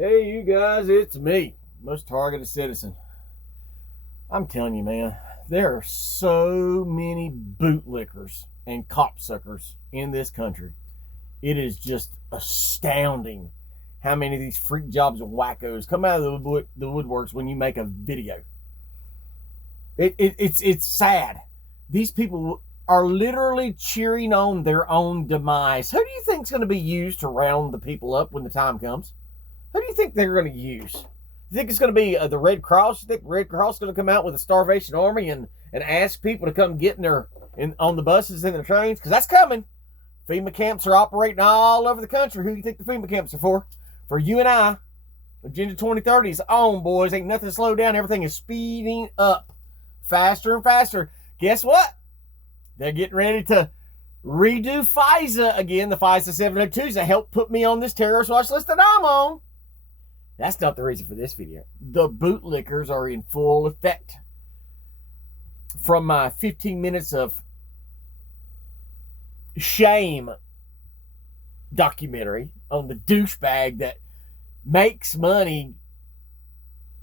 Hey, you guys, it's me, most targeted citizen. I'm telling you, man, there are so many bootlickers and copsuckers in this country. It is just astounding how many of these freak jobs and wackos come out of the woodworks when you make a video. It's sad. These people are literally cheering on their own demise. Who do you think is going to be used to round the people up when the time comes? Who do you think they're going to use? You think it's going to be the Red Cross? You think the Red Cross is going to come out with a starvation army and ask people to come get on the buses and the trains? Because that's coming. FEMA camps are operating all over the country. Who do you think the FEMA camps are for? For you and I. Agenda 2030 is on, boys. Ain't nothing to slow down. Everything is speeding up faster and faster. Guess what? They're getting ready to redo FISA again. The FISA 702s that helped put me on this terrorist watch list that I'm on. That's not the reason for this video. The bootlickers are in full effect. From my 15 minutes of shame documentary on the douchebag that makes money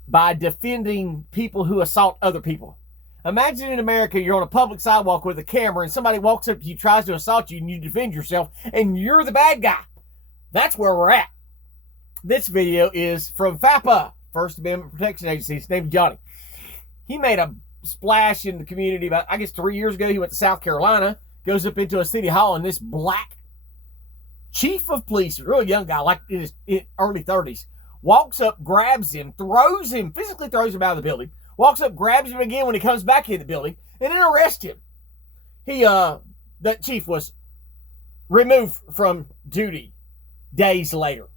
by defending people who assault other people. Imagine in America, you're on a public sidewalk with a camera and somebody walks up to you, tries to assault you, and you defend yourself, and you're the bad guy. That's where we're at. This video is from FAPA, First Amendment Protection Agency. His name's Johnny. He made a splash in the community about, 3 years ago. He went to South Carolina, goes up into a city hall, and this black chief of police, a real young guy, like in his early 30s, walks up, grabs him, physically throws him out of the building, walks up, grabs him again when he comes back in the building, and then arrests him. That chief was removed from duty days later.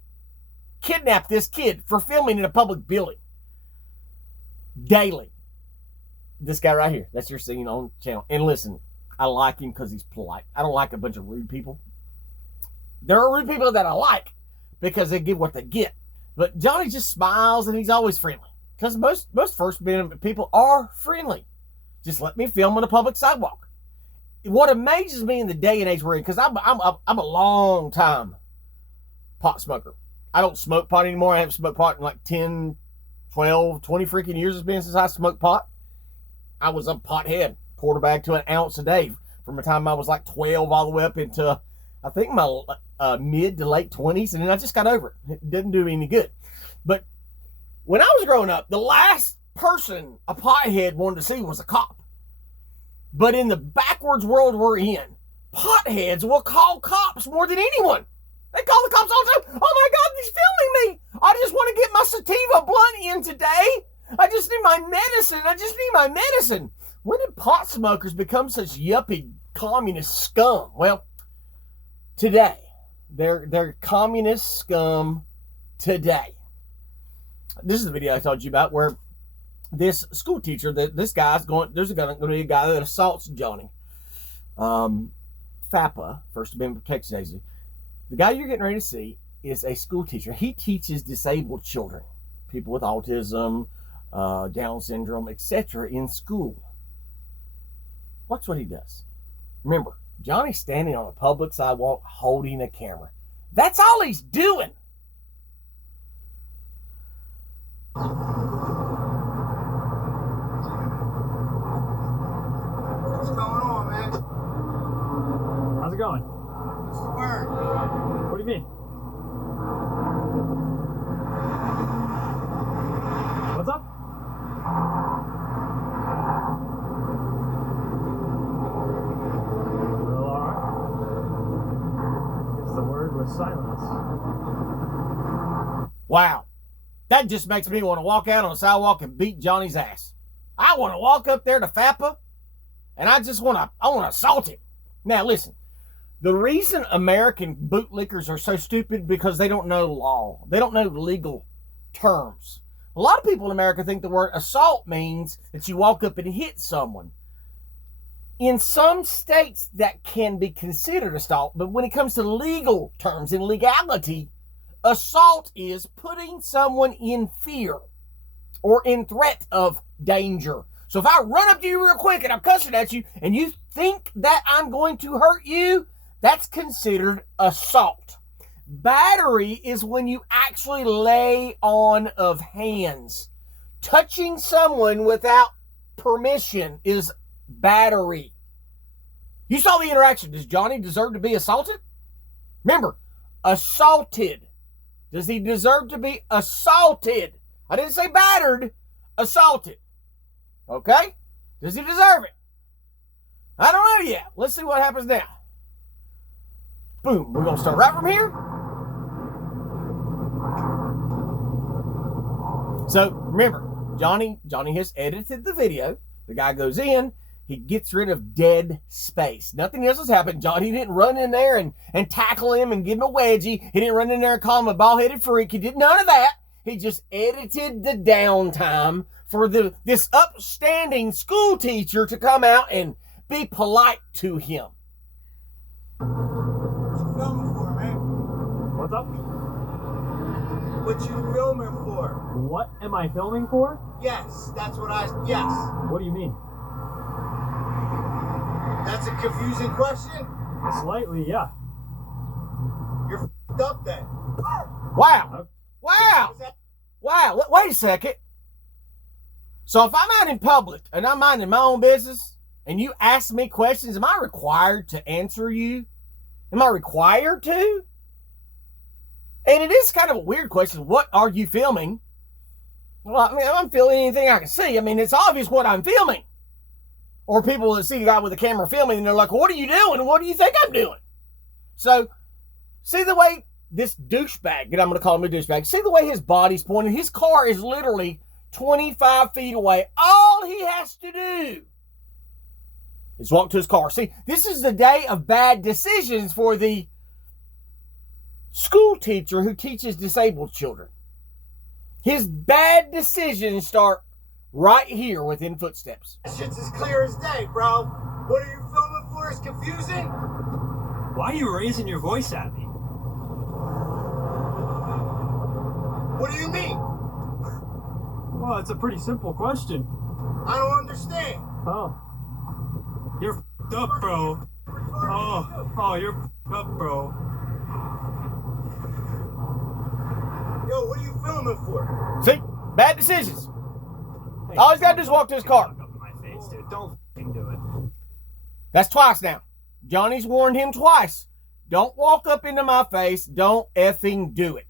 Kidnapped this kid for filming in a public building daily. This guy right here, that's your scene on the channel. And listen, I like him because he's polite. I don't like a bunch of rude people. There are rude people that I like because they get what they get. But Johnny just smiles and he's always friendly. Because most First Amendment people are friendly. Just let me film on a public sidewalk. What amazes me in the day and age we're in, because I'm a long time pot smoker. I don't smoke pot anymore. I haven't smoked pot in like 10, 12, 20 freaking years it's been since I smoked pot. I was a pothead, quarter bag to an ounce a day from the time I was like 12 all the way up into, I think, my mid to late 20s, and then I just got over it. It didn't do me any good. But when I was growing up, the last person a pothead wanted to see was a cop. But in the backwards world we're in, potheads will call cops more than anyone. They call the cops all the time. Oh my God, he's filming me. I just want to get my sativa blunt in today. I just need my medicine. When did pot smokers become such yuppie communist scum? Well, today. They're communist scum today. This is the video I told you about where this school teacher, there's going to be a guy that assaults Johnny. FAPA, First Amendment Protection Agency. The guy you're getting ready to see is a school teacher. He teaches disabled children, people with autism, Down syndrome, etc. in school. Watch what he does. Remember, Johnny's standing on a public sidewalk holding a camera. That's all he's doing. What's going on, man? How's it going? What's the word? What do you mean? What's up? Well, alright. Guess the word was silence. Wow. That just makes me want to walk out on the sidewalk and beat Johnny's ass. I want to walk up there to FAPA and I want to assault him. Now listen, the reason American bootlickers are so stupid because they don't know law. They don't know legal terms. A lot of people in America think the word assault means that you walk up and hit someone. In some states that can be considered assault, but when it comes to legal terms and legality, assault is putting someone in fear or in threat of danger. So if I run up to you real quick and I'm cussing at you and you think that I'm going to hurt you, that's considered assault. Battery is when you actually lay on of hands. Touching someone without permission is battery. You saw the interaction. Does Johnny deserve to be assaulted? Remember, assaulted. Does he deserve to be assaulted? I didn't say battered, assaulted. Okay? Does he deserve it? I don't know yet. Let's see what happens now. Boom. We're going to start right from here. So, remember, Johnny has edited the video. The guy goes in. He gets rid of dead space. Nothing else has happened. Johnny didn't run in there and tackle him and give him a wedgie. He didn't run in there and call him a bald-headed freak. He did none of that. He just edited the downtime for this upstanding school teacher to come out and be polite to him. What you filming for, man? What's up? What you filming for? What am I filming for? Yes, that's what yes. What do you mean? That's a confusing question. Slightly, yeah. You're f***ed up then. Wow. Wow. Is that- Wow. Wait a second. So if I'm out in public and I'm minding my own business and you ask me questions, am I required to answer you? Am I required to? And it is kind of a weird question. What are you filming? Well, I mean, I'm filming anything I can see. I mean, it's obvious what I'm filming. Or people that see a guy with a camera filming and they're like, what are you doing? What do you think I'm doing? So, see the way this douchebag, and I'm going to call him a douchebag, see the way his body's pointed? His car is literally 25 feet away. All he has to do is walk to his car. See, this is the day of bad decisions for the school teacher who teaches disabled children. His bad decisions start right here within footsteps. That shit's as clear as day, bro. What are you filming for? Is confusing? Why are you raising your voice at me? What do you mean? Well, it's a pretty simple question. I don't understand. Oh. You're f***ed up, bro. You're f***ed up, bro. Yo, what are you filming for? See? Bad decisions. All he's got to do is walk to his car. Don't f***ing do it. That's twice now. Johnny's warned him twice. Don't walk up into my face. Don't effing do it.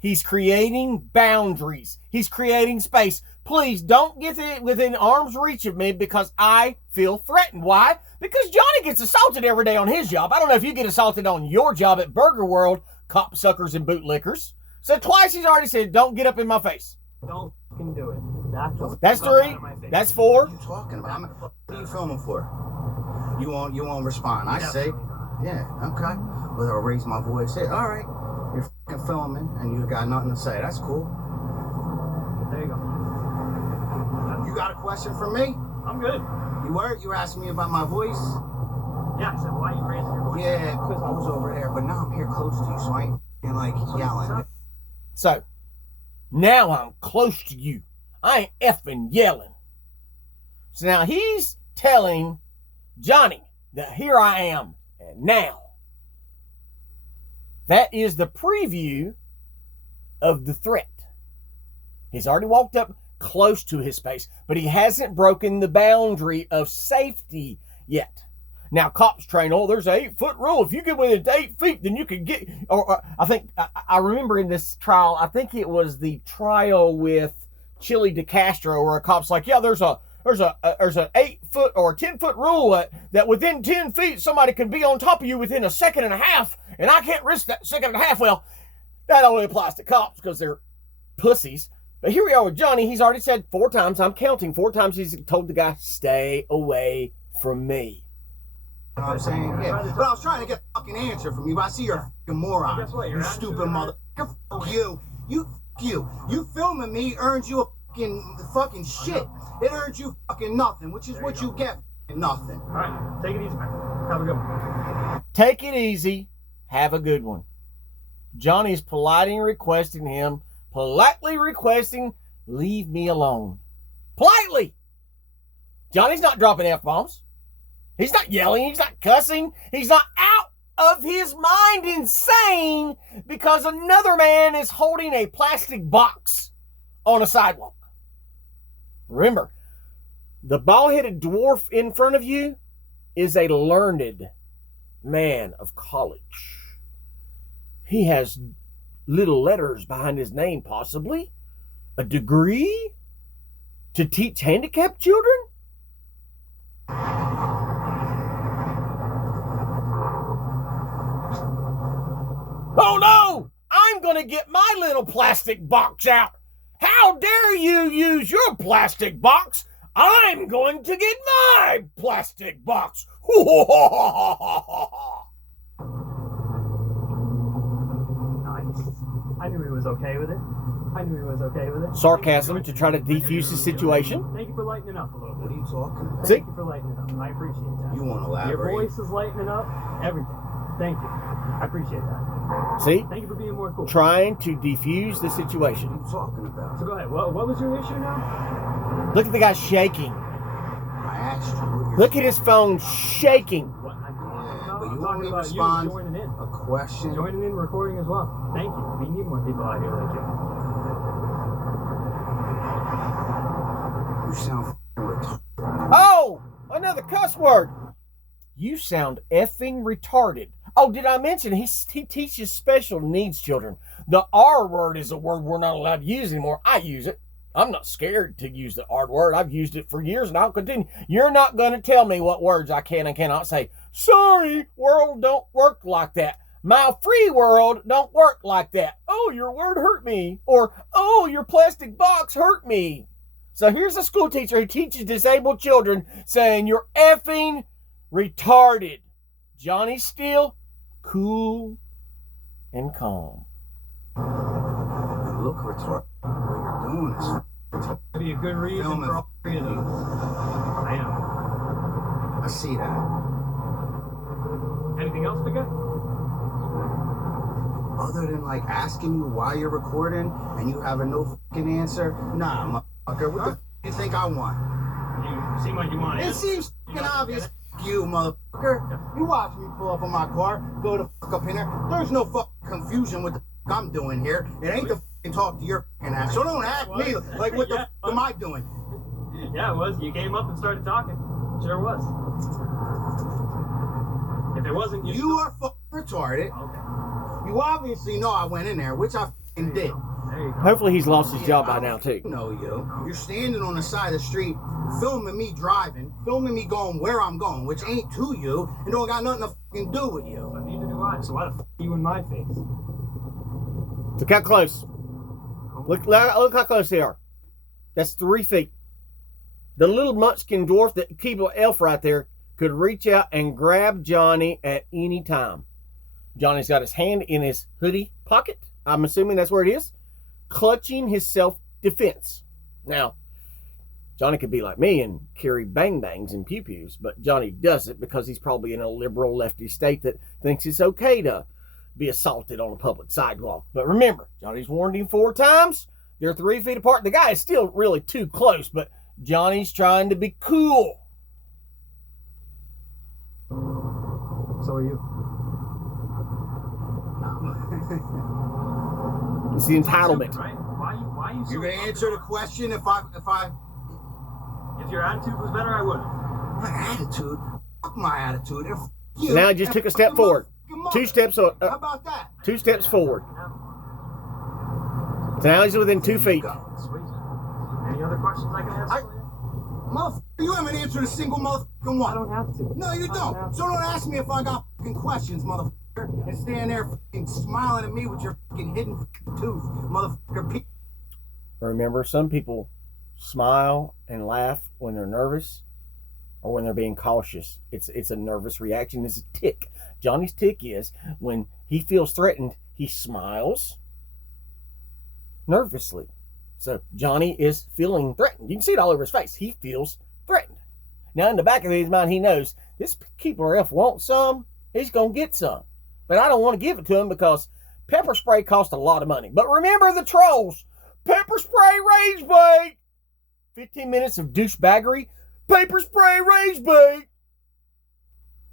He's creating boundaries. He's creating space. Please don't get it within arm's reach of me because I feel threatened. Why? Because Johnny gets assaulted every day on his job. I don't know if you get assaulted on your job at Burger World, copsuckers and bootlickers. So twice he's already said, don't get up in my face. Don't f***ing do it. That's 3. That's 4. What are you talking about? What are you filming for? You won't respond. I say, yeah, okay. Well, I'll raise my voice. Hey, all right. You're fucking filming and you got nothing to say. That's cool. There you go. You got a question for me? I'm good. You were? You were asking me about my voice? Yeah, I said, why are you raising your voice? Yeah, because I was over there, but now I'm here close to you, so I ain't fucking like yelling. So, now I'm close to you. I ain't effing yelling. So now he's telling Johnny that here I am and now. That is the preview of the threat. He's already walked up close to his space, but he hasn't broken the boundary of safety yet. Now, cops train, there's an 8-foot rule. If you get within 8 feet, then you can get, I think, I remember in this trial, I think it was the trial with Chili DeCastro, where a cop's like, yeah, there's an 8-foot or a 10-foot rule that within 10 feet, somebody can be on top of you within a second and a half, and I can't risk that second and a half. Well, that only applies to cops because they're pussies. But here we are with Johnny. He's already said 4 times, I'm counting 4 times, he's told the guy, stay away from me. You know what I'm saying? Yeah. But I was trying to get a fucking answer from you, but I see you're a fucking moron. Guess what? You're You not stupid doing mother. Fuck you. You filming me earns you a fucking shit. It earns you fucking nothing, which is what you get. Nothing. All right, take it easy, man. Have a good one. Take it easy. Have a good one. Johnny's politely requesting, leave me alone. Politely. Johnny's not dropping F-bombs. He's not yelling. He's not cussing. He's not out of his mind insane because another man is holding a plastic box on a sidewalk. Remember, the bald-headed dwarf in front of you is a learned man of college. He has little letters behind his name, possibly. A degree to teach handicapped children? Oh no! I'm going to get my little plastic box out. How dare you use your plastic box? I'm going to get my plastic box. Nice. I knew he was okay with it. Sarcasm to try to defuse the situation. Thank you for lightening up a little bit. What are you talking about? See? Thank you for lightening up. I appreciate that. You want to elaborate? Your voice is lightening up. Everything. Thank you. I appreciate that. See? Thank you for being more cool. Trying to defuse the situation. What are you talking about? So go ahead. What was your issue now? Look at the guy shaking. I asked you what your Look at his phone shaking. What? but I'm you talking only about respond you joining in. a question. Joining in, recording as well. Thank you. We need more people out here like you. You sound f***ing retarded. Oh, another cuss word. You sound effing retarded. Oh, did I mention he teaches special needs children? The R word is a word we're not allowed to use anymore. I use it. I'm not scared to use the R word. I've used it for years and I'll continue. You're not going to tell me what words I can and cannot say. Sorry, world don't work like that. My free world don't work like that. Oh, your word hurt me. Or, oh, your plastic box hurt me. So here's a school teacher who teaches disabled children saying you're effing retarded. Johnny's still cool and calm. You look retarded. What you're doing is retarded. Be a good reason Filming for all three of those. I am. I see that. Anything else, big guy? Other than like asking you why you're recording and you have a no fucking answer, nah, motherfucker. What the f you think I want? You seem like you want It seems fucking obvious. You motherfucker. You watch me pull up on my car, go the fuck up in there. There's no fucking confusion with the fuck I'm doing here. It ain't the fucking talk to your fucking ass. So don't ask me like what the fuck am I doing? Yeah, it was. You came up and started talking. Sure was. If it wasn't, You are fucking retarded. Okay. You obviously know I went in there, which I fucking did. There you go. Hopefully he's lost his job by now too. I know you. You're standing on the side of the street, filming me driving, filming me going where I'm going, which ain't to you, and don't got nothing to fucking do with you. So neither do I. So why the f are you in my face? Look how close. Look how close they are. That's 3 feet. The little munchkin dwarf that keeps an elf right there could reach out and grab Johnny at any time. Johnny's got his hand in his hoodie pocket. I'm assuming that's where it is. Clutching his self-defense. Now, Johnny could be like me and carry bang-bangs and pew-pews, but Johnny doesn't because he's probably in a liberal lefty state that thinks it's okay to be assaulted on a public sidewalk. But remember, Johnny's warned him 4 times. They're 3 feet apart. The guy is still really too close, but Johnny's trying to be cool. So are you. It's the entitlement. Right? Why you so You gonna answer the question if If your attitude was better, I would. my attitude? Fuck my attitude. And f you. Now he just took a step forward. 2 steps How about that? 2 steps forward. So now he's within 2 feet. Sweet. Any other questions I can answer for you? Motherfucker, you haven't answered a single motherfucking one. I don't have to. No, you don't. So don't ask me if I got fucking questions, motherfucker. And stand there fucking smiling at me with your fucking hidden fucking tooth, motherfucker. Remember, some people smile and laugh when they're nervous or when they're being cautious. It's a nervous reaction. It's a tick. Johnny's tick is when he feels threatened, he smiles nervously. So Johnny is feeling threatened. You can see it all over his face. He feels threatened. Now, in the back of his mind, he knows this keeper elf wants some. He's going to get some. But I don't want to give it to him because pepper spray costs a lot of money. But remember the trolls. Pepper spray rage bait. 15 minutes of douchebaggery. Pepper spray rage bait.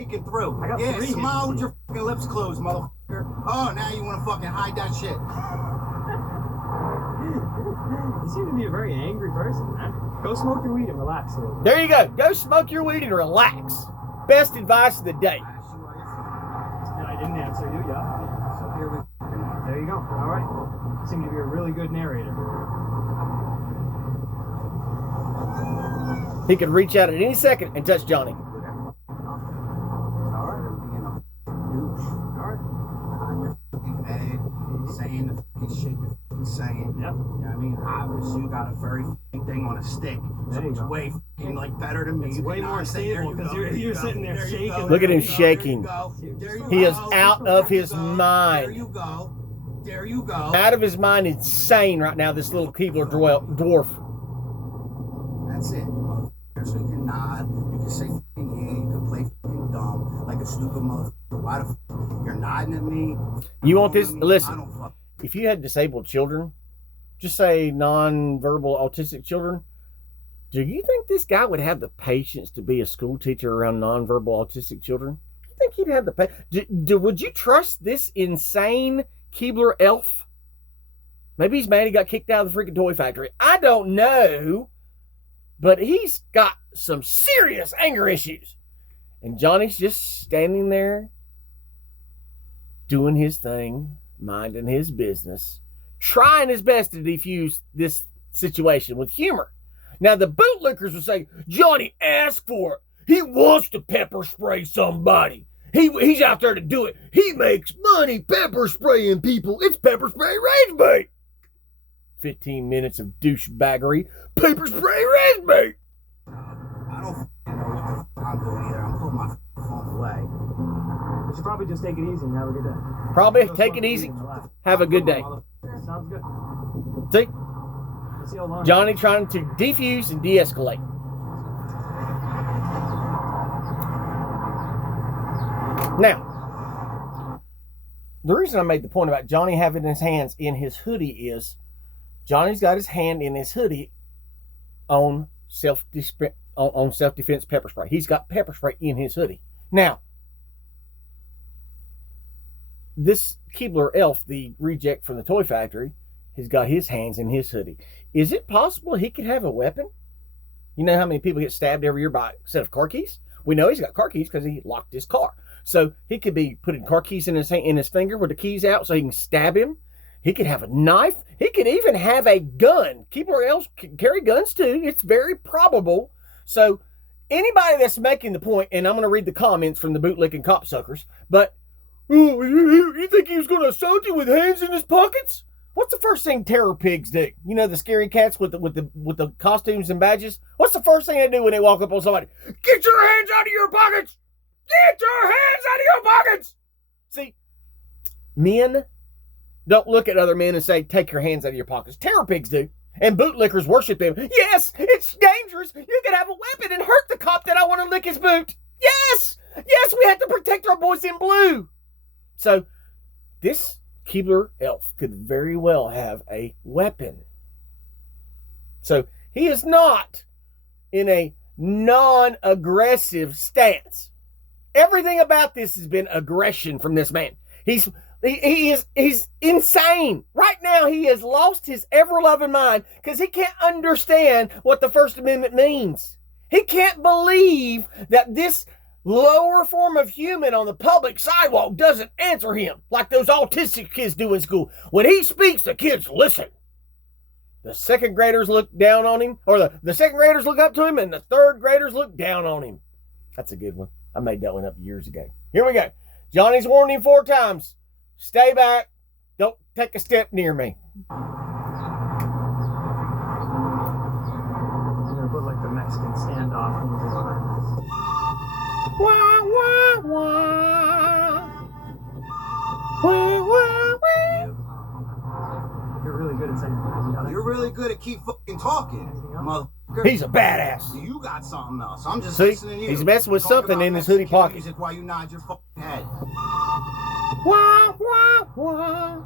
peeking through. I got Yeah, 3 smile with hits. your fucking lips closed, motherfucker. Oh, now you want to fucking hide that shit. You seem to be a very angry person, man. Go smoke your weed and relax a little bit. There you go. Go smoke your weed and relax. Best advice of the day. I asked you how you're feeling. And I didn't answer you, yeah. So here we fucking are. There you go. All right. You seem to be a really good narrator. He could reach out at any second and touch Johnny. All right. Being a douche. All right. On your fucking head, saying the fucking shit you're fucking saying. Yeah. You know what I mean? Obviously, you got a very fucking thing on a stick. So There you it's go. way fucking like better than me. It's You way cannot more say, there stable you because go, you're there you sitting go, there there you shaking. go, Look at there him you go, shaking. there you He is go, out of there you his go, mind. There you go. There you go. Out of his mind, insane right now, this little Keebler dwarf. That's it, motherfucker. So you can nod, you can say fucking yeah, you can play fucking dumb like a stupid motherfucker. Why the fuck you're nodding at me? You want this? I Listen, don't fuck. if you had disabled children, just say non-verbal autistic children, do you think this guy would have the patience to be a school teacher around non-verbal autistic children? You think he'd have the patience? Would you trust this insane Keebler elf? Maybe he's mad he got kicked out of the freaking toy factory. I don't know. But he's got some serious anger issues. And Johnny's just standing there doing his thing, minding his business, trying his best to defuse this situation with humor. Now, the bootlickers would say, Johnny asked for it. He wants to pepper spray somebody. He's out there to do it. He makes money pepper spraying people. It's pepper spray rage bait. 15 minutes of douchebaggery. Pepper spray rage bait. I don't fucking know what the fuck I'm doing either. I'm putting my phone away. You should probably just take it easy and have a good day. Probably Go take smoke it your easy. weed and relax. Have a good day. Sounds good. See? Let's see how long. Johnny trying to defuse and de-escalate. Now, the reason I made the point about Johnny having his hands in his hoodie is Johnny's got his hand in his hoodie on self-defense pepper spray. He's got pepper spray in his hoodie. Now, this Keebler elf, the reject from the toy factory, has got his hands in his hoodie. Is it possible he could have a weapon? You know how many people get stabbed every year by a set of car keys? We know he's got car keys because he locked his car. So he could be putting car keys in his finger with the keys out so he can stab him. He could have a knife. He could even have a gun. Keebler elves can carry guns too. It's very probable. So anybody that's making the point, and I'm going to read the comments from the bootlicking copsuckers, but oh, you think he was going to assault you with hands in his pockets? What's the first thing terror pigs do? You know, the scary cats with the costumes and badges? What's the first thing they do when they walk up on somebody? Get your hands out of your pockets! Get your hands out of your pockets! See, men don't look at other men and say, take your hands out of your pockets. Terror pigs do. And bootlickers worship them. Yes, it's dangerous. You could have a weapon and hurt the cop that I want to lick his boot. Yes! Yes, we have to protect our boys in blue. So, this Keebler elf could very well have a weapon. So, he is not in a non-aggressive stance. Everything about this has been aggression from this man. He's insane. Right now, he has lost his ever-loving mind because he can't understand what the First Amendment means. He can't believe that this lower form of human on the public sidewalk doesn't answer him like those autistic kids do in school. When he speaks, the kids listen. The second graders look down on him, or the second graders look up to him, and the third graders look down on him. That's a good one. I made that one up years ago. Here we go. Johnny's warned him 4 times. Stay back. Don't take a step near me. I'm gonna put like the Mexican standoff music behind this. Wah, wah, wah. Wah, wah, wah. You're really good at saying. You're really good at keep fucking talking, motherfucker. He's a badass. You got something else. I'm just See, listening to you. he's messing with Talking something about in his hoodie Mexican pocket. Music while you nod your fucking head. Wah, wah, wah.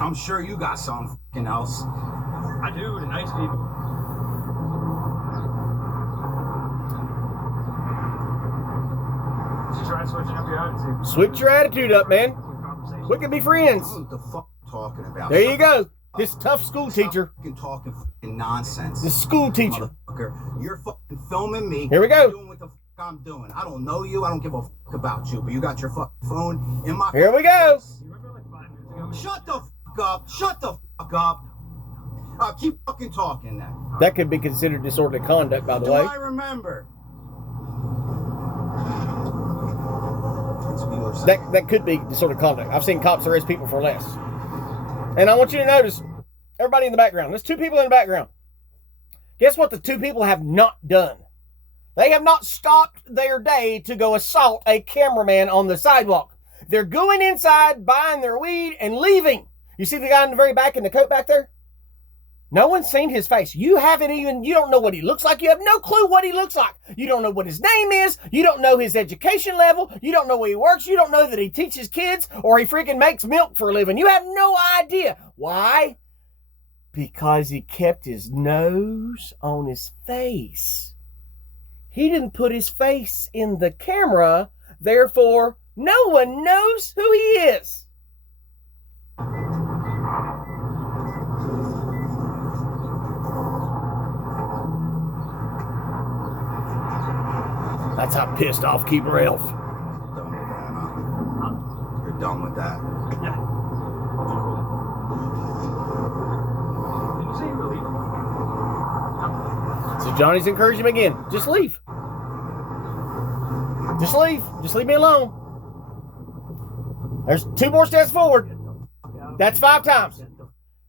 I'm sure you got something fucking else. I do to nice people. Try switching up your attitude. Switch your attitude up, man. Conversation. We can be friends. What the fuck talking about? There you go. This tough school teacher. Fucking talking fucking nonsense. This school teacher. Motherfucker, you're fucking filming me. Here we go. Doing what the fuck I'm doing. I don't know you. I don't give a fuck about you. But you got your fucking phone in my. Here we go. You remember like 5 minutes ago? Shut the fuck up. Shut the fuck up. Keep fucking talking now. That could be considered disorderly conduct, by the way. I remember? That could be disorderly conduct. I've seen cops arrest people for less. And I want you to notice, everybody in the background. There's 2 people in the background. Guess what the 2 people have not done? They have not stopped their day to go assault a cameraman on the sidewalk. They're going inside, buying their weed, and leaving. You see the guy in the very back in the coat back there? No one's seen his face. You don't know what he looks like. You have no clue what he looks like. You don't know what his name is. You don't know his education level. You don't know where he works. You don't know that he teaches kids or he freaking makes milk for a living. You have no idea. Why? Because he kept his nose on his face. He didn't put his face in the camera. Therefore, no one knows who he is. That's how pissed off Keebler Elf. Done with that, huh? You're done with that. Yeah. Did you say you were leaving? So Johnny's encouraging him again. Just leave. Just leave. Just leave me alone. There's 2 more steps forward. That's 5 times.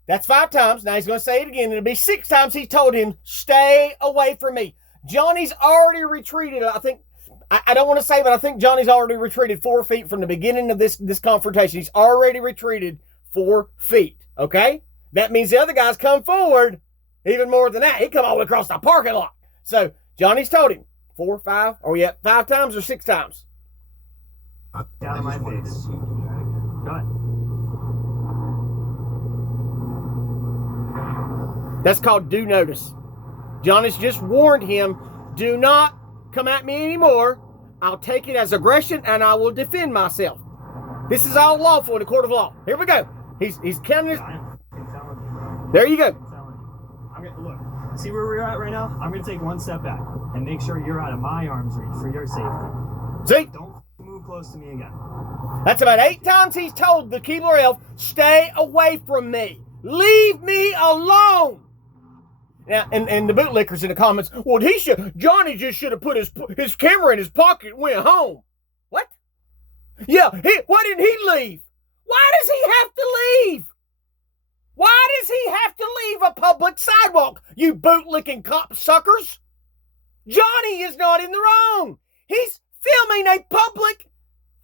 That's 5 times. Now he's going to say it again. It'll be 6 times he's told him, stay away from me. Johnny's already retreated. I don't want to say, but I think Johnny's already retreated 4 feet from the beginning of this confrontation. He's already retreated 4 feet. Okay? That means the other guys come forward even more than that. He come all the way across the parking lot. So Johnny's told him 4, 5. Are we at 5 times or 6 times? Out of my face. See you do that again. Go ahead. That's called due notice. Johnny's just warned him, do not come at me anymore. I'll take it as aggression and I will defend myself. This is all lawful in the court of law. Here we go. He's counting his... I'm telling you. There you go. I'm gonna look. See where we're at right now? I'm gonna take 1 step back and make sure you're out of my arm's reach for your safety. See? Don't move close to me again. That's about 8 times he's told the Keebler Elf, stay away from me. Leave me alone. Now, and the bootlickers in the comments, well, Johnny just should have put his camera in his pocket and went home. What? Yeah, why didn't he leave? Why does he have to leave? Why does he have to leave a public sidewalk, you bootlicking copsuckers? Johnny is not in the wrong. He's filming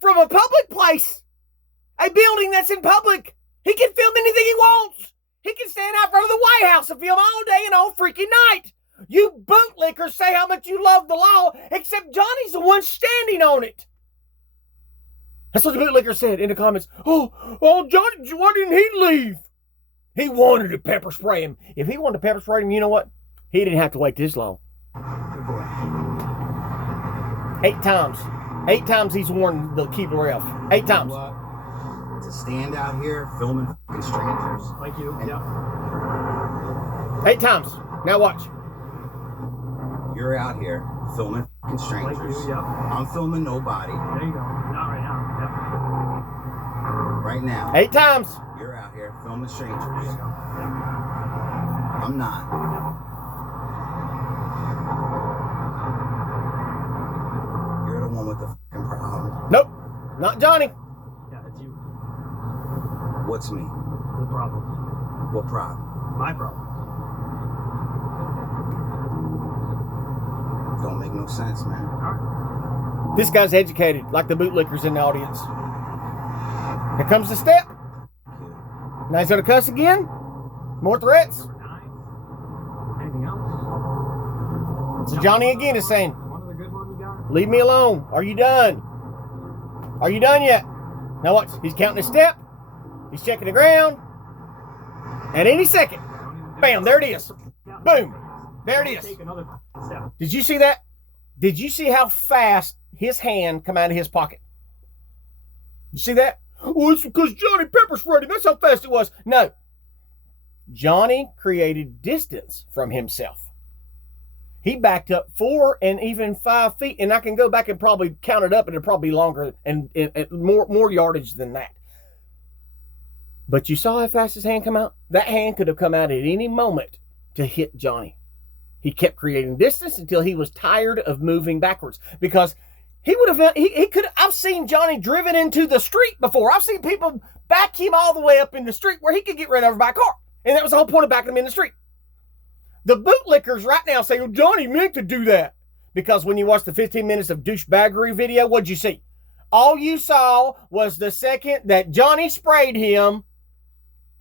from a public place, a building that's in public. He can film anything he wants. He can stand out front of the White House and film all day and all freaking night. You bootlickers say how much you love the law, except Johnny's the one standing on it. That's what the bootlicker said in the comments. Oh, Johnny, why didn't he leave? He wanted to pepper spray him. If he wanted to pepper spray him, you know what? He didn't have to wait this long. Good boy. 8 times. 8 times he's warned the Keebler Elf. 8 times. What? To stand out here filming fucking strangers. Like you, yeah. 8 times. Now watch. You're out here filming fucking strangers. Like you, yeah. I'm filming nobody. There you go. Not right now. Right now. 8 times. You're out here filming Yep. There strangers. you go. I'm not. You're the one with the fucking problem. Nope. Not Johnny. Yeah, it's you. What's me? The problem. What problem? My problem. Don't make no sense, man. All right. This guy's educated, like the bootlickers in the audience. Here comes the step. Now he's going to cuss again. More threats. Number 9. Anything else? So Johnny again is saying, One of the good ones you got? leave me alone. Are you done? Are you done yet? Now watch. He's counting his step. He's checking the ground. And any second, bam, there it is. Boom. There it is. Take another step. Did you see that? Did you see how fast his hand come out of his pocket. You see that? Well, it's because Johnny pepper sprayed him. That's how fast it was. No. Johnny created distance from himself. He backed up 4 and even 5 feet, and I can go back and probably count it up, and it'll probably be longer and more yardage than that. But you saw how fast his hand come out? That hand could have come out at any moment to hit Johnny. He kept creating distance until he was tired of moving backwards, because he would have, he could, I've seen Johnny driven into the street before. I've seen people back him all the way up in the street where he could get ran over by a car. And that was the whole point of backing him in the street. The bootlickers right now say, well, Johnny meant to do that. Because when you watch the 15 minutes of douchebaggery video, what'd you see? All you saw was the second that Johnny sprayed him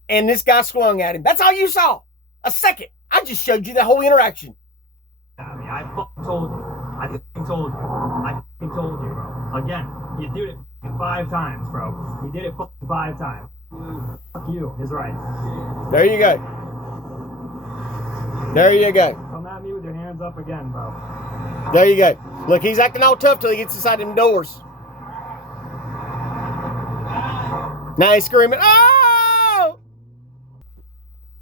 and this guy swung at him. That's all you saw. A second. I just showed you the whole interaction. I mean, I fucking told you. I fucking told you. I fucking told you, bro. Again, you did it 5 times, bro. You did it 5 times. Fuck you is right. There you go. There you go. Come at me with your hands up again, bro. There you go. Look, he's acting all tough till he gets inside them doors. Now he's screaming, oh!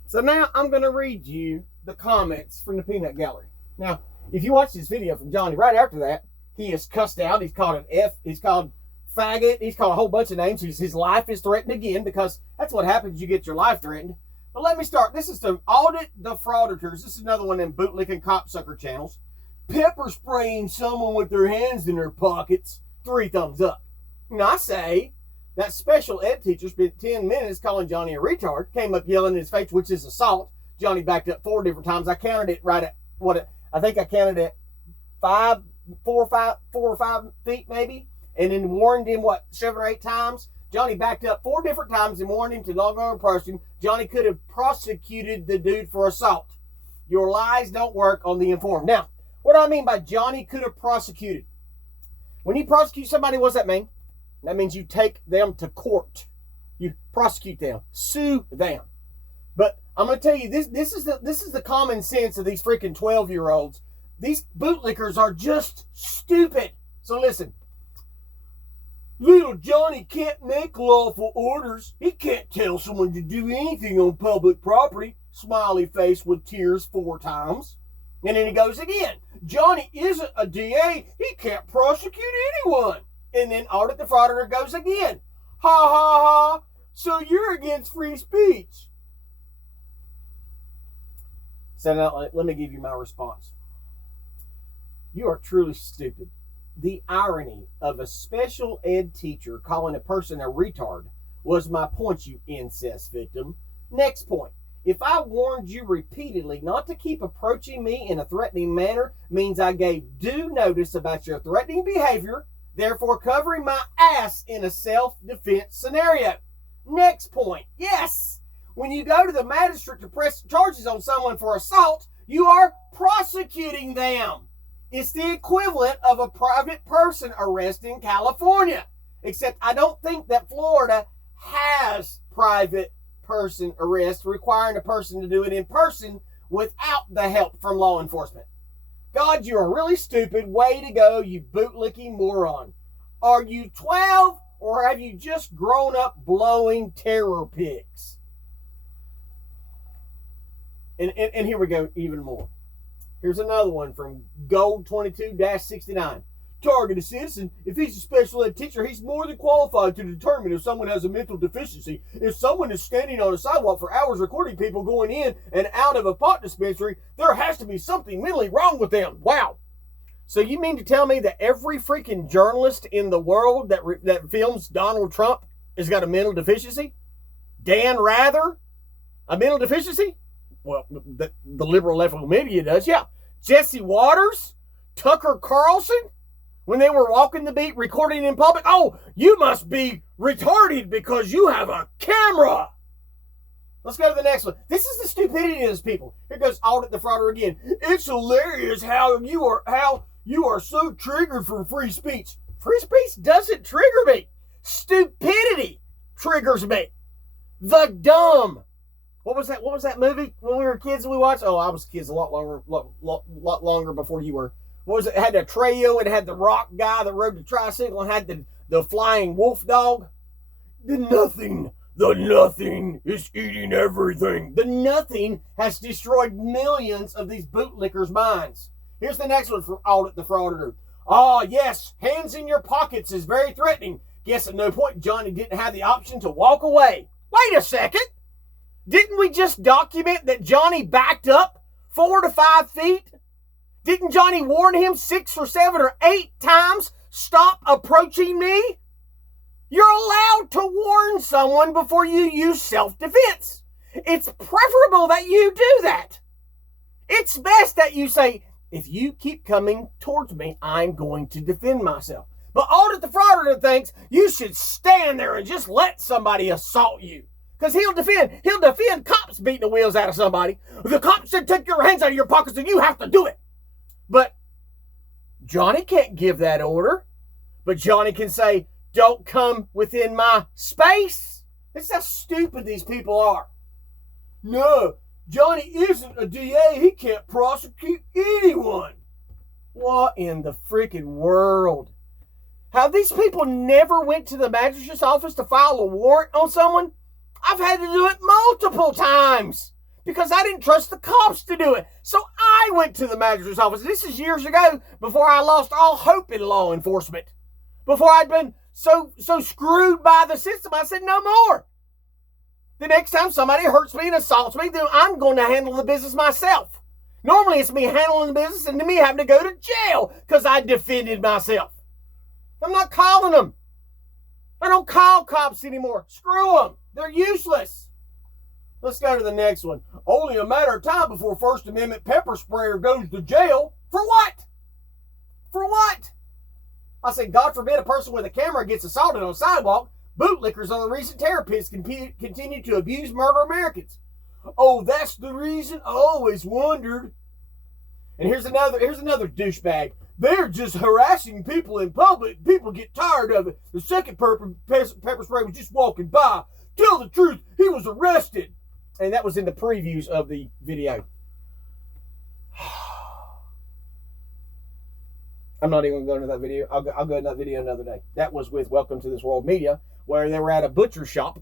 So now I'm going to read you the comments from the peanut gallery. Now, if you watch this video from Johnny, right after that, he is cussed out. He's called an F. He's called faggot. He's called a whole bunch of names. His life is threatened again, because that's what happens. You get your life threatened. But let me start. This is to audit the frauditors. This is another one in bootlicking copsucker channels. Pepper spraying someone with their hands in their pockets. 3 thumbs up. Now I say that special ed teacher spent 10 minutes calling Johnny a retard. Came up yelling in his face, which is assault. Johnny backed up 4 different times. I counted it right at I think I counted it 4 or 5 feet maybe, and then warned him 7 or 8 times. Johnny backed up 4 different times and warned him to no longer approach him. Johnny could have prosecuted the dude for assault. Your lies don't work on the informed. Now, what do I mean by Johnny could have prosecuted? When you prosecute somebody, what's that mean? That means you take them to court. You prosecute them, sue them. But I'm going to tell you, this is the common sense of these freaking 12-year-olds. These bootlickers are just stupid. So listen. Little Johnny can't make lawful orders. He can't tell someone to do anything on public property. Smiley face with tears 4 times. And then he goes again. Johnny isn't a DA. He can't prosecute anyone. And then Audit the Frauditor goes again. Ha ha ha. So you're against free speech. So now let me give you my response. You are truly stupid. The irony of a special ed teacher calling a person a retard was my point, you incest victim. Next point. If I warned you repeatedly not to keep approaching me in a threatening manner, means I gave due notice about your threatening behavior, therefore covering my ass in a self-defense scenario. Next point. Yes, when you go to the magistrate to press charges on someone for assault, you are prosecuting them. It's the equivalent of a private person arrest in California. Except I don't think that Florida has private person arrest requiring a person to do it in person without the help from law enforcement. God, you're a really stupid. Way to go, you bootlicking moron. Are you 12 or have you just grown up blowing terror pigs? And here we go even more. Here's another one from Gold 22-69. Target a citizen. If he's a special ed teacher, he's more than qualified to determine if someone has a mental deficiency. If someone is standing on a sidewalk for hours recording people going in and out of a pot dispensary, there has to be something mentally wrong with them. Wow. So you mean to tell me that every freaking journalist in the world that films Donald Trump has got a mental deficiency? Dan Rather? A mental deficiency? Well, the liberal level media does, yeah. Jesse Waters? Tucker Carlson? When they were walking the beat, recording in public, oh, you must be retarded because you have a camera. Let's go to the next one. This is the stupidity of these people. Here goes Audit the Frauditor again. It's hilarious how you are so triggered from free speech. Free speech doesn't trigger me. Stupidity triggers me. The Dumb. What was that movie when we were kids and we watched? Oh, I was kids a lot longer before you were. what was it? It had the trail, it had the rock guy that rode the tricycle, and had the flying wolf dog. The nothing is eating everything. The nothing has destroyed millions of these bootlickers' minds. Here's the next one from Audit the Frauditor. Oh, yes, hands in your pockets is very threatening. Guess at no point Johnny didn't have the option to walk away. Wait a second. Didn't we just document that Johnny backed up 4 to 5 feet? Didn't Johnny warn him 6 or 7 or 8 times, stop approaching me? You're allowed to warn someone before you use self-defense. It's preferable that you do that. It's best that you say, if you keep coming towards me, I'm going to defend myself. But Audit the Frauditor thinks you should stand there and just let somebody assault you. Because he'll defend cops beating the wheels out of somebody. The cops said take your hands out of your pockets and you have to do it. But Johnny can't give that order. But Johnny can say, don't come within my space. That's how stupid these people are. No, Johnny isn't a DA. He can't prosecute anyone. What in the freaking world? Have these people never went to the magistrate's office to file a warrant on someone? I've had to do it multiple times because I didn't trust the cops to do it. So I went to the magistrate's office. This is years ago, before I lost all hope in law enforcement. Before I'd been so screwed by the system, I said no more. The next time somebody hurts me and assaults me, then I'm going to handle the business myself. Normally it's me handling the business and me having to go to jail because I defended myself. I'm not calling them. I don't call cops anymore. Screw them. They're useless. Let's go to the next one. Only a matter of time before First Amendment pepper sprayer goes to jail. For what? For what? I said, God forbid a person with a camera gets assaulted on a sidewalk. Bootlickers on the recent terror pits continue to abuse, murder Americans. Oh, that's the reason? I always wondered. And here's another douchebag. They're just harassing people in public. People get tired of it. The second pepper spray was just walking by. Tell the truth, he was arrested. And that was in the previews of the video. I'm not even going to that video. I'll go to that video another day. That was with Welcome to This World Media, where they were at a butcher shop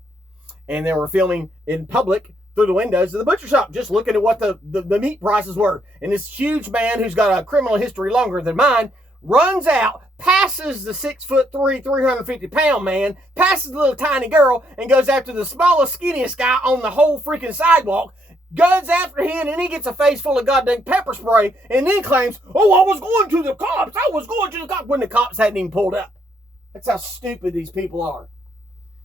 and they were filming in public through the windows of the butcher shop, just looking at what the meat prices were. And this huge man who's got a criminal history longer than mine runs out, passes the 6'3", 350-pound man, passes the little tiny girl, and goes after the smallest, skinniest guy on the whole freaking sidewalk, goes after him, and he gets a face full of goddamn pepper spray, and then claims, oh, I was going to the cops. I was going to the cops, when the cops hadn't even pulled up. That's how stupid these people are.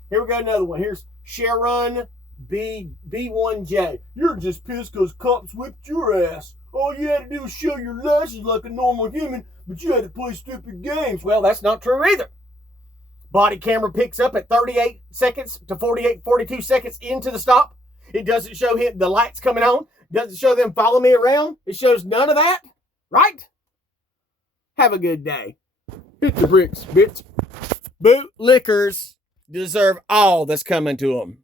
Here we go, another one. Here's Sharon B1J. You're just pissed because cops whipped your ass. All you had to do was show your license like a normal human, but you had to play stupid games. Well, that's not true either. Body camera picks up at 38 seconds to 42 seconds into the stop. It doesn't show him the lights coming on. It doesn't show them follow me around. It shows none of that. Right? Have a good day. Hit the bricks, bitch. Bootlickers deserve all that's coming to them.